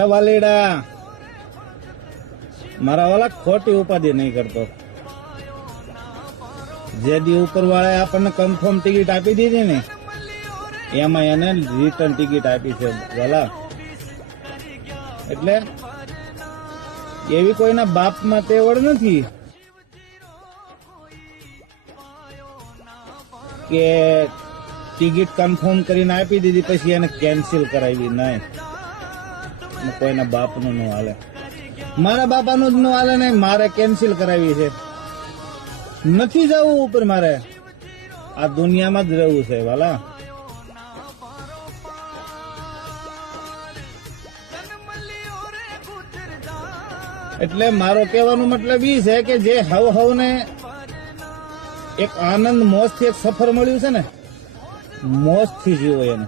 એ વાલીડા મારા વાલા ખોટી ઉપાધિ નહીં કરતો. જે દી ઉપર વાળા આપણને કન્ફર્મ ટિકિટ આપી દીધી ને એમાં એને રિટર્ન ટિકિટ આપી છે વાલા. એટલે એવી કોઈના બાપમાં તેવડ નથી કે ટિકિટ કન્ફર્મ કરીને આપી દીધી પછી એને કેન્સલ કરાવી. નહીં, કોઈના બાપનું ન હાલે. મારા બાપાનું જ ન હાલે ને મારે કેન્સલ કરાવી છે. નથી જવું ઉપર, મારે આ દુનિયામાં જ રહેવું છે વાલા. એટલે મારો કહેવાનો મતલબ એ છે કે જે હવને એક આનંદ મોજથી એક સફર મળ્યું છે ને, મોજથી જીવો એને.